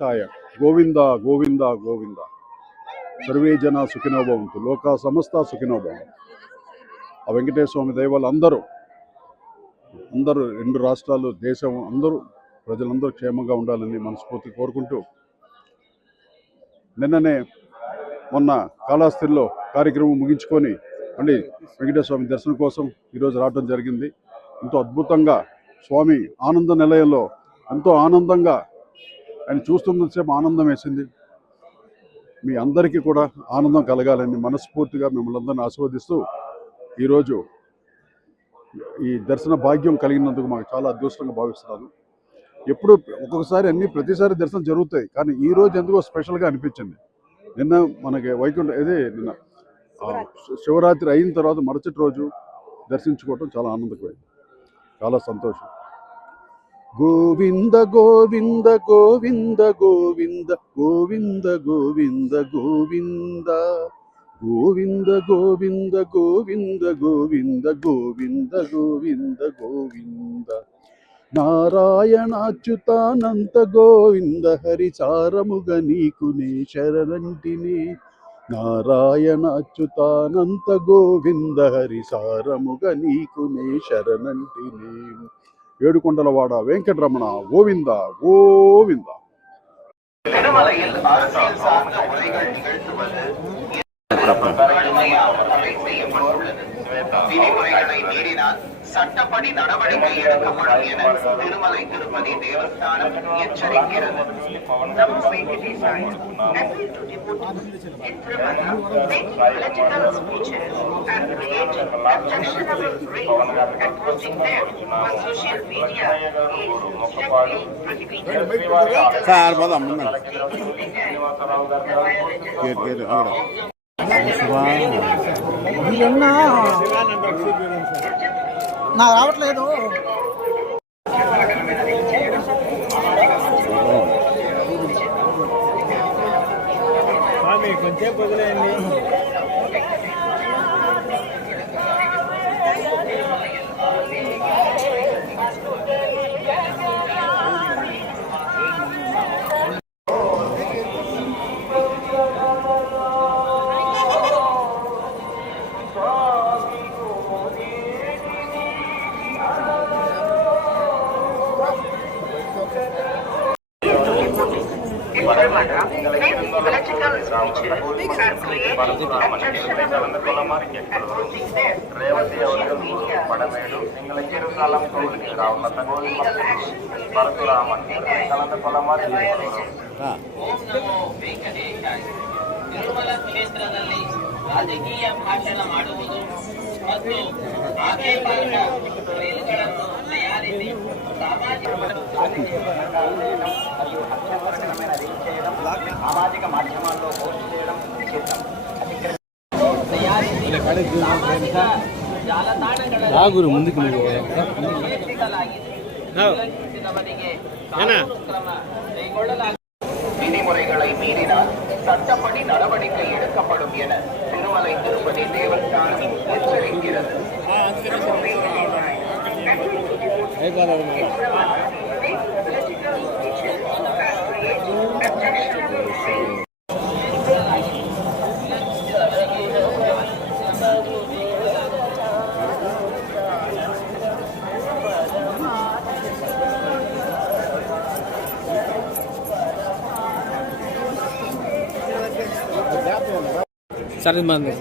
వెంకటేశాయ. Govinda Govinda Govinda. Survey జన సుఖినో భవంతు, లోకా సమస్త సుఖినో భవంతు. ఆ వెంకటేశ్వర స్వామి దయ వల్ల అందరూ రెండు రాష్ట్రాలు, దేశం అందరూ ప్రజలందరూ క్షేమంగా ఉండాలని మనస్ఫూర్తి కోరుకుంటూ, నిన్ననే మొన్న కాళహస్తిలో కార్యక్రమం ముగించుకొని మళ్ళీ వెంకటేశ్వర స్వామి దర్శనం కోసం ఈరోజు రావడం జరిగింది. ఎంతో అద్భుతంగా స్వామి ఆనంద నిలయంలో ఎంతో ఆనందంగా ఆయన చూస్తున్నంతసేపు ఆనందం వేసింది. మీ అందరికీ కూడా ఆనందం కలగాలని మనస్ఫూర్తిగా మిమ్మల్ని అందరిని ఆశీర్వదిస్తూ, ఈరోజు ఈ దర్శన భాగ్యం కలిగినందుకు మాకు చాలా అదృష్టంగా భావిస్తున్నాను. ఎప్పుడు ఒక్కొక్కసారి ప్రతిసారి దర్శనం జరుగుతాయి, కానీ ఈరోజు ఎందుకో స్పెషల్గా అనిపించింది. నిన్న మనకి వైకుంఠ నిన్న శివరాత్రి అయిన తర్వాత మరుసటి రోజు దర్శించుకోవటం చాలా ఆనందకరమైంది, చాలా సంతోషం. గోవింద గోవింద గోవింద గోవింద గోవింద గోవింద గోవింద గోవింద గోవింద గోవింద గోవింద గోవింద గోవింద గోవింద. నారాయణాచ్యుతానంత గోవింద హరిచారముగ నీకునే శరణంటిని. నారాయణాచ్యుతానంత గోవింద హరిసారముగ నీకునే శరణంటిని. ఏడుకొండలవాడ వెంకటరమణ గోవింద గోవింద. விதிமுறைகளை மீறினால் சட்டப்படி நடவடிக்கை எடுக்கப்படும் என திருமலை திருப்பதி தேவஸ்தானம் எச்சரிக்கிறது. నాకు రావట్లేదు. కొంచెం వదిలేయండి. రేవతి పడమేడు సింగళగిరికాలం కోవిలికి రావులత పరశురామన్ కలంద కొలమారి. ಓಂ ನಮೋ ವೆಂಕಟೇಶಾಯ. ತಿರುಮಲ ಕ್ಷೇತ್ರದಲ್ಲಿ ರಾಜಕೀಯ ಭಾಷಣ ಮಾಡುವುದು ಮತ್ತು ಆಕ್ಷೇಪಾರ್ಹ ರೈಲುಗಳನ್ನು ತಯಾರಿಸಿ సామాజిక మాధ్యమాల్లో పోస్ట్ చేయడం నిషిద్ధం. ಜಾಲತಾಣಗಳಲ್ಲಿ ಮುಂದಕ್ಕೆ விதிமுறைகளை மீறினால் சட்டப்படி நடவடிக்கை எடுக்கப்படும் என திருமலை திருப்பதி தேவஸ்தானம் எச்சரிக்கிறது. సరే మంది